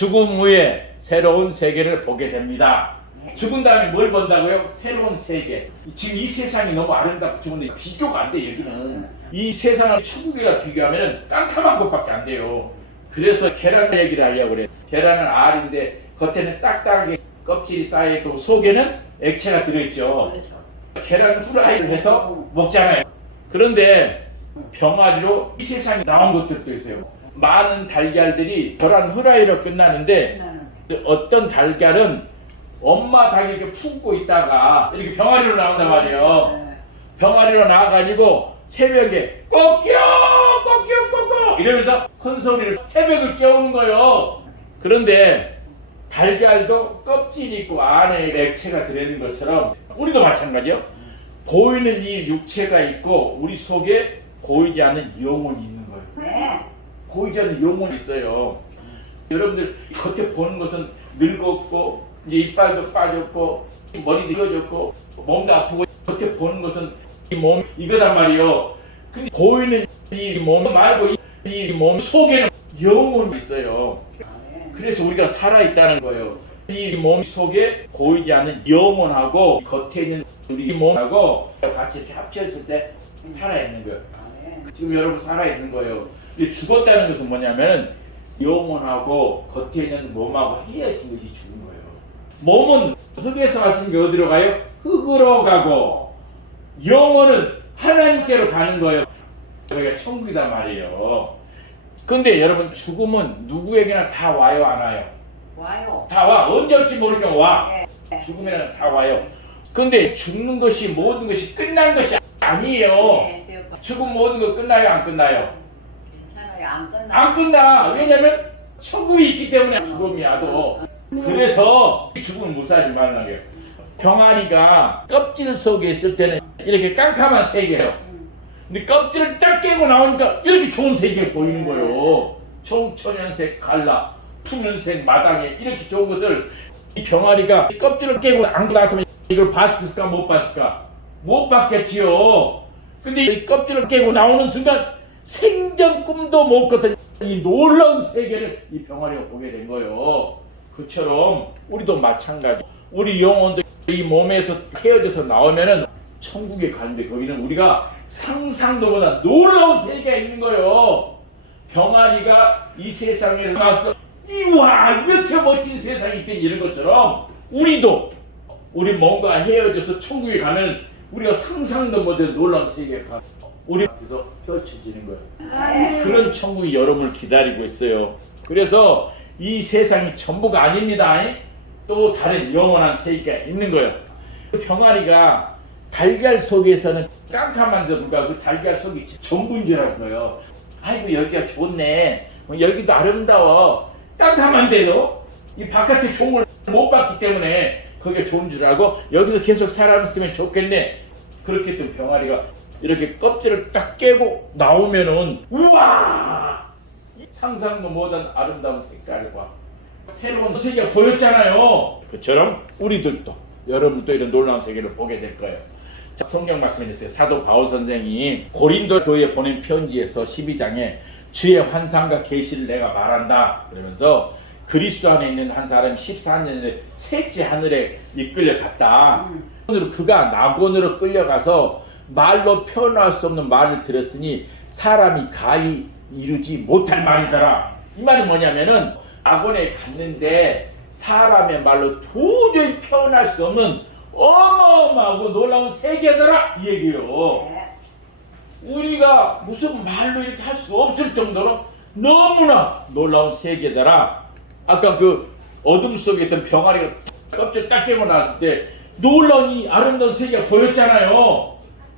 죽음 후에 새로운 세계를 보게 됩니다. 죽은 다음에 뭘 본다고요? 새로운 세계. 지금 이 세상이 너무 아름답고 좋은데 비교가 안 돼, 여기는. 이 세상을 천국이랑 비교하면 깜깜한 것밖에 안 돼요. 그래서 계란 얘기를 하려고 그래요. 계란은 알인데 겉에는 딱딱하게 껍질이 쌓여있고 속에는 액체가 들어있죠. 계란 후라이를 해서 먹잖아요. 그런데 병아리로 이 세상에 나온 것들도 있어요. 많은 달걀들이 계란 후라이로 끝나는데 어떤 달걀은 엄마 닭이 이렇게 품고 있다가 이렇게 병아리로 나온단 말이에요. 병아리로 나와가지고 새벽에 꼬끼요 꼬끼요 꼬꼬 이러면서 큰 소리를 새벽을 깨우는 거예요. 그런데 달걀도 껍질이 있고 안에 액체가 들어있는 것처럼 우리도 마찬가지요. 보이는 이 육체가 있고 우리 속에 보이지 않는 영혼이 있는 거예요. 보이지 않는 영혼이 있어요. 여러분들 겉에 보는 것은 늙었고 이제 이빨도 빠졌고 머리도 이어졌고 몸도 아프고 겉에 보는 것은 이 몸 이거단 말이에요. 근데 보이는 이 몸 말고 이 몸 속에는 영혼이 있어요. 그래서 우리가 살아있다는 거예요. 이 몸 속에 보이지 않는 영혼하고 겉에 있는 우리 몸하고 같이 이렇게 합쳐있을 때 살아있는 거예요. 지금 여러분 살아있는 거예요. 근데 죽었다는 것은 뭐냐면 영혼하고 겉에 있는 몸하고 헤어진 것이 죽은 거예요. 몸은 흙에서 왔으니까 어디로 가요? 흙으로 가고 영혼은 하나님께로 가는 거예요. 여기가 천국이단 말이에요. 근데 여러분 죽음은 누구에게나 다 와요, 안 와요? 와요. 다 와. 언제 올지 모르면 와. 네. 죽으면 다 와요. 근데 죽는 것이 모든 것이 끝난 것이 아니에요. 네, 죽으면 모든 거 끝나요, 안 끝나요? 괜찮아요. 안 끝나. 안 끝나. 왜냐면 천국이 있기 때문에 죽음이 와도. 그래서 죽음을 무사하지 말라는 거예요. 병아리가 껍질 속에 있을 때는 이렇게 깜깜한 세계예요. 근데 껍질을 딱 깨고 나오니까 이렇게 좋은 세계가 보이는 거예요. 청천연색 갈라, 푸른색 마당에 이렇게 좋은 것을 이 병아리가 껍질을 깨고 안 나왔으면 이걸 봤을까 못 봤을까? 못 봤겠지요. 근데 이 껍질을 깨고 나오는 순간 생전 꿈도 못 꿨던 이 놀라운 세계를 이 병아리가 보게 된 거예요. 그처럼 우리도 마찬가지. 우리 영혼도 이 몸에서 헤어져서 나오면은 천국에 가는데 거기는 우리가 상상도보다 놀라운 세계가 있는 거예요. 병아리가 이 세상에서 나와서 이와 이렇게 멋진 세상이 있겠니 이런 것처럼 우리도 우리 몸과 헤어져서 천국에 가면 우리가 상상도 못한 놀라운 세계에 가 우리 앞에서 펼쳐지는 거예요. 그런 천국이 여러분을 기다리고 있어요. 그래서 이 세상이 전부가 아닙니다. 또 다른 영원한 세계가 있는 거예요. 병아리가 달걀 속에서는 깜깜한데 누가 그 달걀 속이 전부인 줄 알았어요. 아이고 여기가 좋네. 여기도 아름다워. 깜깜한데도 이 바깥에 좋은 걸 못 봤기 때문에 거기가 좋은 줄 알고 여기서 계속 살아있으면 좋겠네. 그렇게 했던 병아리가 이렇게 껍질을 딱 깨고 나오면은 우와! 상상도 못한 아름다운 색깔과 새로운 세계가 보였잖아요. 그처럼 우리들도 여러분도 이런 놀라운 세계를 보게 될 거예요. 자, 성경 말씀해 주세요. 사도 바울 선생이 고린도 교회에 보낸 편지에서 12장에 주의 환상과 계시를 내가 말한다 그러면서 그리스도 안에 있는 한 사람이 14년에 셋째 하늘에 이끌려갔다. 오늘 그가 낙원으로 끌려가서 말로 표현할 수 없는 말을 들었으니 사람이 가히 이루지 못할 말이더라. 이 말은 뭐냐면은 낙원에 갔는데 사람의 말로 도저히 표현할 수 없는 어마어마하고 놀라운 세계더라 이 얘기예요. 우리가 무슨 말로 이렇게 할 수 없을 정도로 너무나 놀라운 세계더라. 아까 그 어둠 속에 있던 병아리가 껍질 딱 깨고 나왔을 때 놀라운 이 아름다운 세계가 보였잖아요.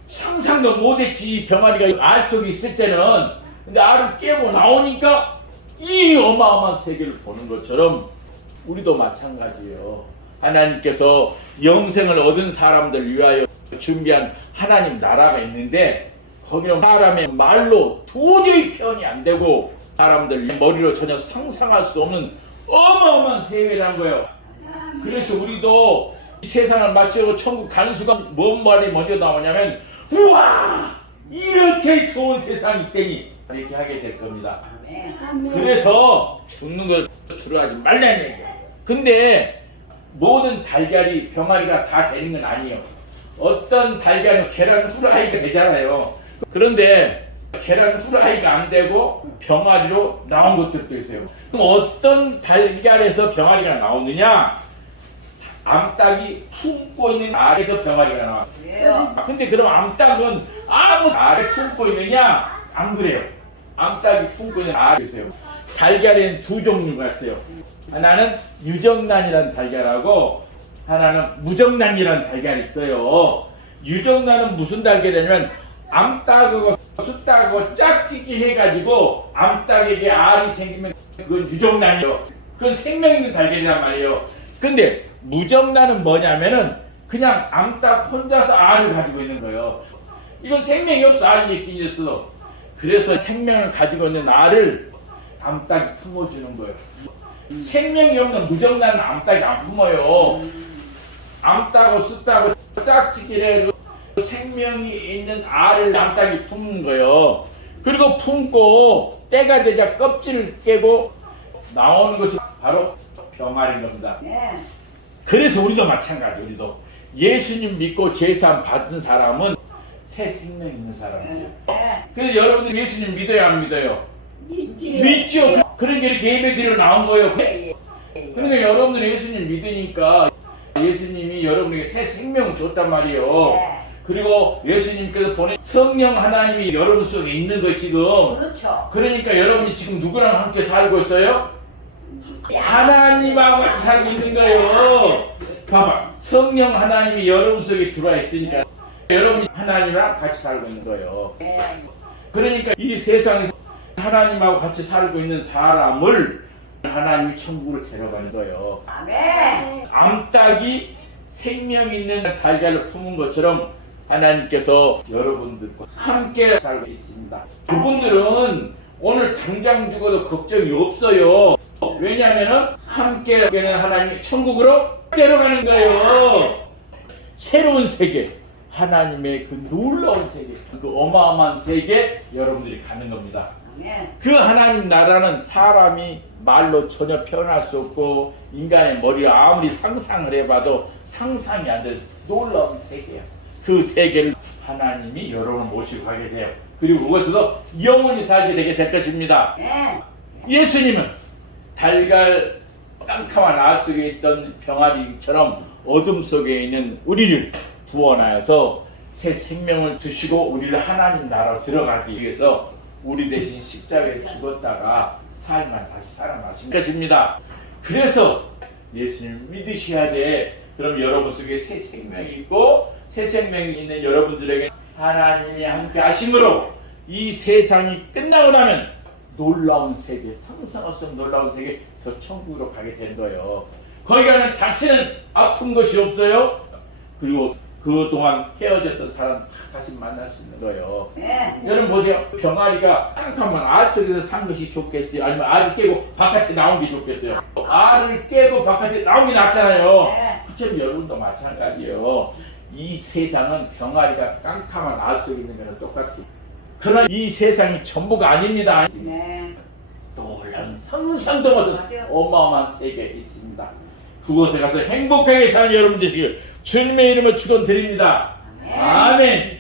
상상도 못했지. 병아리가 알 속에 있을 때는. 근데 알을 깨고 나오니까 이 어마어마한 세계를 보는 것처럼 우리도 마찬가지예요. 하나님께서 영생을 얻은 사람들 위하여 준비한 하나님 나라가 있는데 거기는 사람의 말로 도저히 표현이 안 되고 사람들 머리로 전혀 상상할 수 없는 어마어마한 세계라는 거예요. 그래서 우리도 이 세상을 마치고 천국 가는 순간 뭔 말이 먼저 나오냐면 우와! 이렇게 좋은 세상이 있다니 이렇게 하게 될 겁니다. 아멘. 그래서 죽는 걸 두려워하지 말라는 얘기야. 근데 모든 달걀이 병아리가 다 되는 건 아니에요. 어떤 달걀은 계란 후라이가 되잖아요. 그런데 계란 후라이가 안 되고 병아리로 나온 것들도 있어요. 그럼 어떤 달걀에서 병아리가 나오느냐? 암탉이 품고 있는 알에서 병아리가 나와. 그래요. 근데 그럼 암탉은 아무 알에 품고 있느냐? 안 그래요. 암탉이 품고 있는 알이 있어요. 달걀에는 두 종류가 있어요. 하나는 유정란이라는 달걀하고 하나는 무정란이라는 달걀이 있어요. 유정란은 무슨 달걀이냐면 암탉하고 숫닭하고 짝짓기 해가지고 암탉에게 알이 생기면 그건 유정란이에요. 그건 생명 있는 달걀이란 말이에요. 근데 무정란은 뭐냐면은 그냥 암탉 혼자서 알을 가지고 있는 거예요. 이건 생명이 없어. 알이 있긴 있어. 그래서 생명을 가지고 있는 알을 암탉이 품어주는 거예요. 생명이 없는 무정란은 암탉이 안 품어요. 암탉하고 숫닭하고 짝짓기를 해가지고 생명이 있는 알을 암탉이 품는 거예요. 그리고 품고 때가 되자 껍질을 깨고 나오는 것이 바로 병아리인 겁니다. 네. 그래서 우리도 마찬가지. 우리도 예수님 믿고 제사 받은 사람은 새 생명 있는 사람이에요. 네. 그래서 여러분들 예수님 믿어요, 안 믿어요? 믿지. 믿죠. 그런 게 이렇게 예배드리러 나온 거예요. 그러니까 여러분들 예수님 믿으니까 예수님이 여러분에게 새 생명을 줬단 말이에요. 네. 그리고 예수님께서 보낸 성령 하나님이 여러분 속에 있는 거 지금. 그렇죠. 그러니까 여러분이 지금 누구랑 함께 살고 있어요? 하나님하고 같이 살고 있는 거예요. 봐봐. 성령 하나님이 여러분 속에 들어와 있으니까 여러분이 하나님이랑 같이 살고 있는 거예요. 네. 그러니까 이 세상에서 하나님하고 같이 살고 있는 사람을 하나님이 천국으로 데려가는 거예요. 아멘. 암탉이 생명 있는 달걀을 품은 것처럼 하나님께서 여러분들과 함께 살고 있습니다. 그분들은 오늘 당장 죽어도 걱정이 없어요. 왜냐하면 함께 되는 하나님이 천국으로 데려가는 거예요. 새로운 세계, 하나님의 그 놀라운 세계, 그 어마어마한 세계 여러분들이 가는 겁니다. 아멘. 그 하나님 나라는 사람이 말로 전혀 표현할 수 없고 인간의 머리로 아무리 상상을 해봐도 상상이 안 되는 놀라운 세계야. 그 세계를 하나님이 여러분을 모시고 가게 돼요. 그리고 그것에서 영원히 살게 되게 될 것입니다. 네. 예수님은 달걀 깜깜한 알 속에 있던 병아리처럼 어둠 속에 있는 우리를 구원하여서 새 생명을 주시고 우리를 하나님 나라로 들어가기 위해서 우리 대신 십자가에 죽었다가 살만 다시 살아나신 것입니다. 그래서 예수님 믿으셔야 돼. 그럼 여러분 속에 새 생명이 있고 새 생명이 있는 여러분들에게 하나님이 함께 하심으로 이 세상이 끝나고 나면 놀라운 세계, 상상할 수 없는 놀라운 세계, 저 천국으로 가게 된 거예요. 거기 가면 다시는 아픈 것이 없어요. 그리고 그동안 헤어졌던 사람 다시 만날 수 있는 거예요. 네. 여러분 보세요. 병아리가 깜깜한 알 속에서 산 것이 좋겠어요? 아니면 알을 깨고 바깥에 나온 게 좋겠어요? 알을 깨고 바깥에 나온 게 낫잖아요. 네. 그처럼 여러분도 마찬가지예요. 이 세상은 병아리가 깜깜한 알 속에 있는 거랑 똑같아요. 그러나 이 세상이 전부가 아닙니다. 네. 놀라운 상상도 못한 맞아요. 어마어마한 세계에 있습니다. 그곳에 가서 행복하게 사는 여러분 되시길 주님의 이름으로 축원드립니다. 아멘. 아멘.